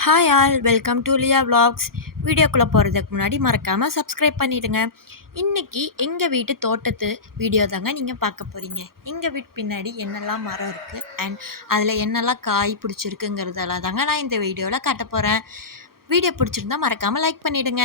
Hi all welcome to Liya vlogs. வீடியோக்குள்ளே போகிறதுக்கு முன்னாடி மறக்காமல் சப்ஸ்கிரைப் பண்ணிவிடுங்க இன்றைக்கி எங்கள் வீட்டு தோட்டத்து வீடியோ தாங்க நீங்கள் பார்க்க போகிறீங்க எங்கள் வீட்டு பின்னாடி என்னெல்லாம் மரம் இருக்குது அண்ட் அதில் என்னெல்லாம் காய் பிடிச்சிருக்குங்கிறதெல்லாம் தாங்க நான் இந்த வீடியோவில் காட்ட போகிறேன் வீடியோ பிடிச்சிருந்தா மறக்காமல் லைக் பண்ணிவிடுங்க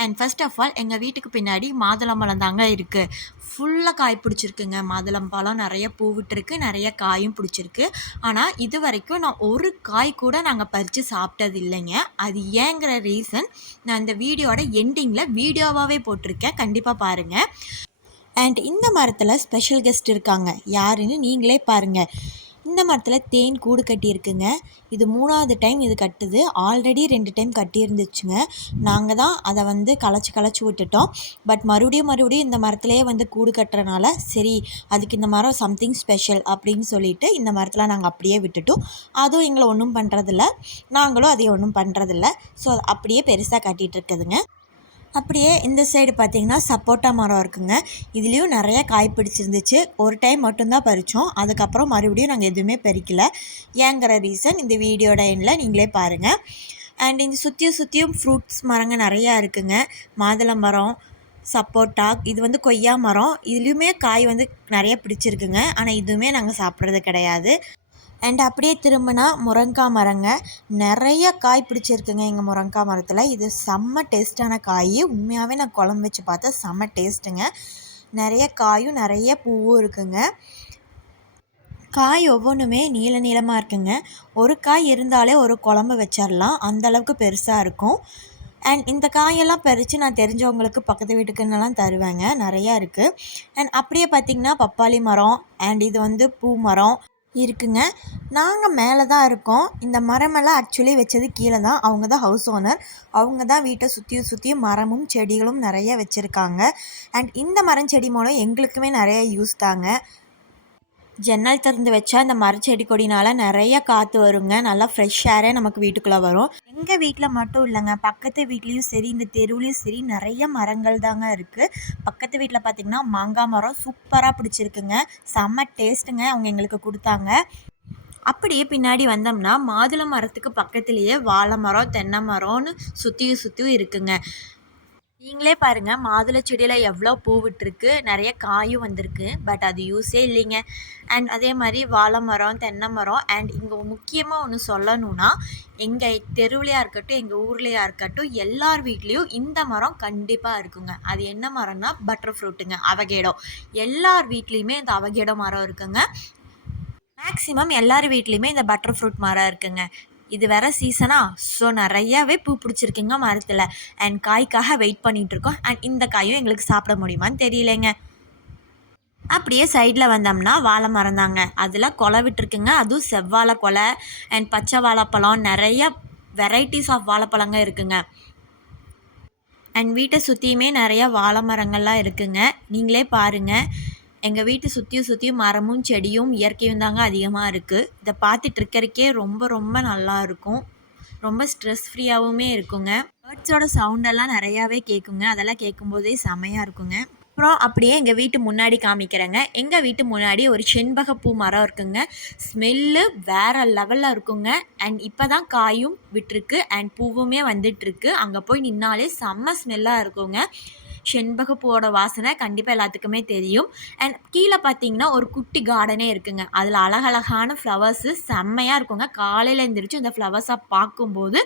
அண்ட் ஃபர்ஸ்ட் ஆஃப் ஆல் எங்கள் வீட்டுக்கு பின்னாடி மாதுளம்பழம் தாங்க இருக்குது ஃபுல்லாக காய் பிடிச்சிருக்குங்க. மாதுளம்பழம் நிறைய பூ விட்டுருக்கு நிறைய காயும் பிடிச்சிருக்கு. ஆனால் இது வரைக்கும் நான் ஒரு காய் கூட நாங்கள் பறித்து சாப்பிட்டது இல்லைங்க. அது ஏங்கிற ரீசன் நான் இந்த வீடியோட எண்டிங்கில் வீடியோவாகவே போட்டிருக்கேன். கண்டிப்பாக பாருங்கள் அண்ட் இந்த மரத்தில் ஸ்பெஷல் கெஸ்ட் இருக்காங்க. யாருன்னு நீங்களே பாருங்கள் இந்த மரத்தில் தேன் கூடு கட்டியிருக்குங்க. இது மூணாவது டைம் இது கட்டுது. ஆல்ரெடி ரெண்டு டைம் கட்டியிருந்துச்சுங்க. நாங்கள் தான் அதை வந்து களைச்சி களைச்சி விட்டுட்டோம். பட் மறுபடியும் மறுபடியும் இந்த மரத்துலேயே வந்து கூடு கட்டுறனால சரி அதுக்கு இந்த மரம் சம்திங் ஸ்பெஷல் அப்படின்னு சொல்லிட்டு இந்த மரத்தில் நாங்கள் அப்படியே விட்டுட்டோம். அதுவும் எங்களை ஒன்றும் பண்ணுறதில்ல நாங்களும் அதை ஒன்றும் பண்ணுறதில்ல ஸோ அப்படியே பெருசாக கட்டிகிட்டு இருக்குதுங்க. அப்படியே இந்த சைடு பார்த்தீங்கன்னா சப்போட்டா மரம் இருக்குங்க. இதுலேயும் நிறைய காய் பிடிச்சிருந்துச்சு. ஒரு டைம் மட்டும்தான் பறித்தோம் அதுக்கப்புறம் மறுபடியும் நாங்கள் எதுவுமே பறிக்கல. ஏங்கிற ரீசன் இந்த வீடியோட எண்ணில் நீங்களே பாருங்கள் அண்ட் இந்த சுற்றியும் சுற்றியும் ஃப்ரூட்ஸ் மரங்க நிறையா இருக்குங்க. மாதுளை மரம் சப்போட்டா இது வந்து கொய்யா மரம். இதுலேயுமே காய் வந்து நிறைய பிடிச்சிருக்குங்க. ஆனால் இதுவுமே நாங்கள் சாப்பிட்றது கிடையாது. அண்ட் அப்படியே திரும்பினா முருங்கக்காய் மரங்க. நிறைய காய் பிடிச்சிருக்குங்க எங்கள் முருங்கக்காய் மரத்தில். இது செம்ம டேஸ்ட்டான காய். உண்மையாகவே நான் குழம்பு வச்சு பார்த்தா செம்ம டேஸ்ட்டுங்க. நிறைய காயும் நிறைய பூவும் இருக்குங்க. காய் ஒவ்வொன்றுமே நீள நீளமாக இருக்குங்க. ஒரு காய் இருந்தாலே ஒரு குழம்பு வச்சிடலாம் அந்தளவுக்கு பெருசாக இருக்கும். அண்ட் இந்த காயெல்லாம் பறித்து நான் தெரிஞ்சவங்களுக்கு பக்கத்து வீட்டுக்குன்னெல்லாம் தருவேங்க. நிறையா இருக்குது அண்ட் அப்படியே பார்த்திங்கன்னா பப்பாளி மரம். அண்ட் இது வந்து பூ மரம். இருக்குங்க. நாங்கள் மேலே தான் இருக்கோம். இந்த மரமெல்லாம் ஆக்சுவலி வச்சது கீழே தான். அவங்க தான் ஹவுஸ் ஓனர் அவங்க தான் வீட்டை சுற்றியும் சுற்றியும் மரமும் செடிகளும் நிறைய வச்சுருக்காங்க. அண்ட் இந்த மரம் செடி மூலம் எங்களுக்குமே நிறைய யூஸ் தாங்க. ஜன்னல் திறந்து வச்சா இந்த மரச்செடி கொடினால் நிறைய காற்று வருங்க. நல்லா ஃப்ரெஷ் ஏரே நமக்கு வீட்டுக்குள்ளே வரும். எங்கள் வீட்டில் மட்டும் இல்லைங்க. பக்கத்து வீட்லேயும் சரி இந்த தெருவுலேயும் சரி நிறைய மரங்கள் தாங்க இருக்குது பக்கத்து வீட்டில் பார்த்திங்கன்னா மாங்காய் மரம் சூப்பராக பிடிச்சிருக்குங்க. செம்ம டேஸ்ட்டுங்க அவங்க எங்களுக்கு கொடுத்தாங்க. அப்படியே பின்னாடி வந்தோம்னா மாதுளை மரத்துக்கு பக்கத்துலேயே வாழை மரம் தென்னை மரம்னு சுற்றியும் சுற்றியும் இருக்குங்க. நீங்களே பாருங்கள் மாதுளை செடியில் எவ்வளோ பூ விட்டுருக்கு நிறைய காயும் வந்திருக்கு பட் அது யூஸே இல்லைங்க. அண்ட் அதே மாதிரி வாழை மரம் தென்னை மரம் அண்ட் இங்கே முக்கியமாக ஒன்று சொல்லணும்னா எங்கள் தெருவிலையாக இருக்கட்டும் எங்கள் ஊர்லேயா இருக்கட்டும் எல்லார் வீட்லேயும் இந்த மரம் கண்டிப்பாக இருக்குங்க. அது என்ன மரம்னா பட்டர் ஃப்ரூட்டுங்க அவகேடோ. எல்லார் வீட்லேயுமே இந்த அவகேடோ மரம் இருக்குங்க. மேக்ஸிமம் எல்லார் வீட்லேயுமே இந்த பட்டர் ஃப்ரூட் மரம் இருக்குங்க. இது வேற சீசனா ஸோ நிறையாவே பூ பிடிச்சிருக்குங்க மரத்தில். அண்ட் காய்க்காக வெயிட் பண்ணிகிட்ருக்கோம் அண்ட் இந்த காயும் எங்களுக்கு சாப்பிட முடியுமான்னு தெரியலைங்க. அப்படியே சைடில் வந்தோம்னா வாழை மரம் தாங்க. அதில் கொலை விட்டுருக்குங்க. அதுவும் செவ்வாழை கொலை அண்ட் பச்சை வாழைப்பழம். நிறைய வெரைட்டிஸ் ஆஃப் வாழைப்பழங்க இருக்குங்க. அண்ட் வீட்டை சுற்றியுமே நிறையா வாழை மரங்கள்லாம் இருக்குங்க. நீங்களே பாருங்கள் எங்கள் வீட்டு சுற்றியும் சுற்றியும் மரமும் செடியும் இயற்கையும் தாங்க அதிகமாக இருக்குது இதை பார்த்துட்டு இருக்கிறக்கே ரொம்ப ரொம்ப நல்லா இருக்கும். ரொம்ப ஸ்ட்ரெஸ் ஃப்ரீயாகவுமே இருக்குங்க. பேர்ட்ஸோட சவுண்டெல்லாம் நிறையாவே கேட்குங்க அதெல்லாம் கேட்கும்போதே செமையாக இருக்குங்க. அப்புறம் அப்படியே எங்கள் வீட்டு முன்னாடி காமிக்கிறேங்க. எங்கள் வீட்டு முன்னாடி ஒரு செண்பகப்பூ மரம் இருக்குங்க. ஸ்மெல்லு வேறு லெவலில் இருக்குங்க. அண்ட் இப்போ தான் காயும் விட்டுருக்கு. அண்ட் பூவுமே வந்துட்டுருக்கு அங்கே போய் நின்னாலே செம்ம ஸ்மெல்லாக இருக்குங்க. செண்பகப்பூவோட வாசனை கண்டிப்பாக எல்லாத்துக்குமே தெரியும். அண்ட் கீழே பார்த்தீங்கன்னா ஒரு குட்டி கார்டனே இருக்குங்க. அதில் அழகழகான ஃப்ளவர்ஸு செம்மையாக இருக்குங்க. காலையில் எழுந்திரிச்சு இந்த ஃப்ளவர்ஸாக பார்க்கும்போது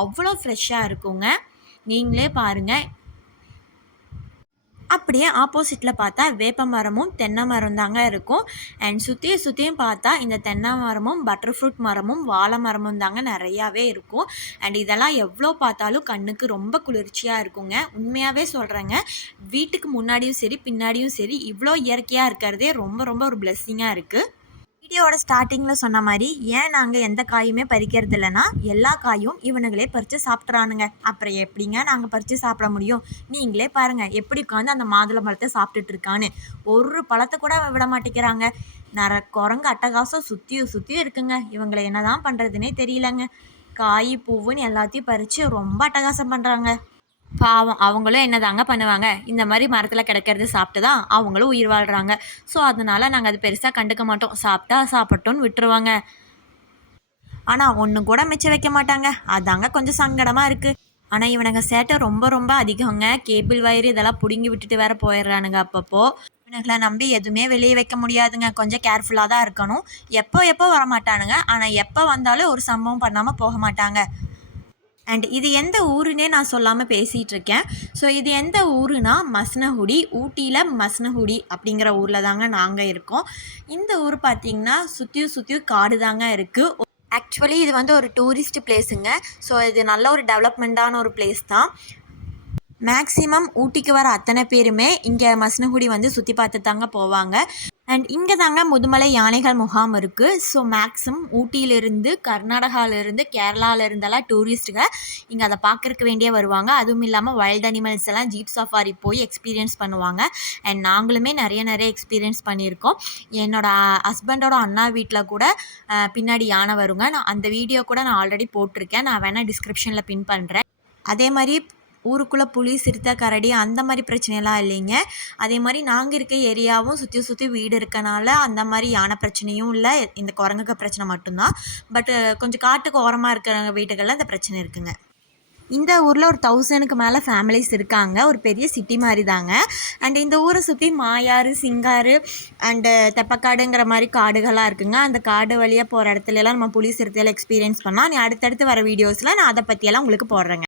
அவ்வளோ ஃப்ரெஷ்ஷாக இருக்குங்க. நீங்களே பாருங்கள் அப்படியே ஆப்போசிட்டில் பார்த்தா வேப்ப மரமும் தென்னை மரம் தாங்க இருக்கும். அண்ட் சுற்றியும் சுற்றியும் பார்த்தா இந்த தென்னை மரமும் பட்டர் ஃப்ரூட் மரமும் வாழை மரமும் தாங்க நிறையாவே இருக்கும். அண்ட் இதெல்லாம் எவ்வளோ பார்த்தாலும் கண்ணுக்கு ரொம்ப குளிர்ச்சியாக இருக்குங்க. உண்மையாகவே சொல்கிறேங்க வீட்டுக்கு முன்னாடியும் சரி பின்னாடியும் சரி இவ்வளோ இயற்கையாக இருக்கிறதே ரொம்ப ரொம்ப ஒரு பிளெஸ்ஸிங்காக இருக்குது வீடியோட ஸ்டார்டிங்கில் சொன்ன மாதிரி ஏன் நாங்கள் எந்த காயுமே பறிக்கிறது இல்லைன்னா எல்லா காயும் இவனுங்களே பறித்து சாப்பிட்றானுங்க அப்புறம் எப்படிங்க நாங்கள் பறித்து சாப்பிட முடியும்? நீங்களே பாருங்கள் எப்படி உட்காந்து அந்த மாதுளை பழத்தை சாப்பிட்டுட்டு இருக்கான்னு. ஒரு பழத்தை கூட விட மாட்டேங்கிறாங்க. நிற குரங்கு அட்டகாசம் சுற்றியும் சுற்றியும் இருக்குங்க. இவங்களை என்ன தான் பண்ணுறதுனே தெரியலங்க. காய் பூவுன்னு எல்லாத்தையும் பறித்து ரொம்ப அட்டகாசம் பண்ணுறாங்க பாவம் அவங்களும் என்ன தாங்க பண்ணுவாங்க? இந்த மாதிரி மரத்தில் கிடைக்கிறது சாப்பிட்டு தான் அவங்களும் உயிர் வாழ்கிறாங்க ஸோ அதனால் நாங்கள் அது பெருசாக கண்டுக்க மாட்டோம். சாப்பிட்டா சாப்பிட்டோன்னு விட்டுருவாங்க. ஆனால் ஒன்று கூட மிச்சம் வைக்க மாட்டாங்க. அதாங்க கொஞ்சம் சங்கடமாக இருக்குது ஆனால் இவனுங்க சேட்டை ரொம்ப ரொம்ப அதிகங்க. கேபிள் வயர் இதெல்லாம் பிடுங்கி விட்டுட்டு வேற போயிடுறானுங்க அப்பப்போ. இவனுங்களை நம்பி எதுவுமே வெளியே வைக்க முடியாதுங்க. கொஞ்சம் கேர்ஃபுல்லாக தான் இருக்கணும். எப்போ எப்போ வர மாட்டானுங்க ஆனால் எப்போ வந்தாலும் ஒரு சம்பவம் பண்ணாமல் போக மாட்டாங்க. அண்ட் இது எந்த ஊருன்னே நான் சொல்லாமல் பேசிகிட்டு இருக்கேன் ஸோ இது எந்த ஊருனா மஸ்னஹுடி ஊட்டியில் மஸ்னகுடி அப்படிங்கிற ஊரில் தாங்க நாங்கள் இருக்கோம். இந்த ஊர் பார்த்திங்கன்னா சுற்றியும் சுற்றியும் காடு தாங்க இருக்குது ஆக்சுவலி இது வந்து ஒரு டூரிஸ்ட் பிளேஸுங்க ஸோ இது நல்ல ஒரு டெவலப்மெண்ட்டான ஒரு பிளேஸ் தான். மேக்ஸிமம் ஊட்டிக்கு வர அத்தனை பேருமே இங்கே மசனகுடி வந்து சுற்றி பார்த்து தாங்க போவாங்க. அண்ட் இங்கே தாங்க முதுமலை யானைகள் முகாம் இருக்குது ஸோ மேக்ஸிமம் ஊட்டியிலிருந்து கர்நாடகாவிலேருந்து கேரளாவிலேருந்தெல்லாம் டூரிஸ்ட்டுங்க இங்கே அதை பார்க்குறக்கு வேண்டியே வருவாங்க. அதுவும் இல்லாமல் வைல்ட் அனிமல்ஸ் எல்லாம் ஜீப் சஃபாரி போய் எக்ஸ்பீரியன்ஸ் பண்ணுவாங்க. அண்ட் நாங்களுமே நிறைய நிறைய எக்ஸ்பீரியன்ஸ் பண்ணியிருக்கோம். என்னோட ஹஸ்பண்டோட அண்ணா வீட்டில் கூட பின்னாடி யானை வருங்க. நான் அந்த வீடியோ கூட நான் ஆல்ரெடி போட்டிருக்கேன். நான் வேணால் டிஸ்கிரிப்ஷனில் பின் பண்ணுறேன் அதே மாதிரி ஊருக்குள்ளே புலி சிறுத்தை கரடி அந்த மாதிரி பிரச்சனையெல்லாம் இல்லைங்க. அதே மாதிரி நாங்கள் இருக்க ஏரியாவும் சுற்றி சுற்றி வீடு இருக்கனால அந்த மாதிரி யானை பிரச்சனையும் இல்லை. இந்த குரங்குக்கு பிரச்சனை மட்டும்தான். பட்டு கொஞ்சம் காட்டுக்கு ஓரமாக இருக்கிற வீடுகளில் இந்த பிரச்சனை இருக்குங்க. இந்த ஊரில் ஒரு தௌசண்ட்க்கு மேலே ஃபேமிலிஸ் இருக்காங்க. ஒரு பெரிய சிட்டி மாதிரி தாங்க அண்ட் இந்த ஊரை சுற்றி மாயாறு சிங்காறு அண்டு தெப்பக்காடுங்கிற மாதிரி காடுகளாக இருக்குங்க. அந்த காடு வழியாக போகிற இடத்துலலாம் நம்ம புலி சிறுத்தையெல்லாம் எக்ஸ்பீரியன்ஸ் பண்ணால் நீ அடுத்தடுத்து வர வீடியோஸில் நான் அதை பற்றியெல்லாம் உங்களுக்கு போடுறேங்க.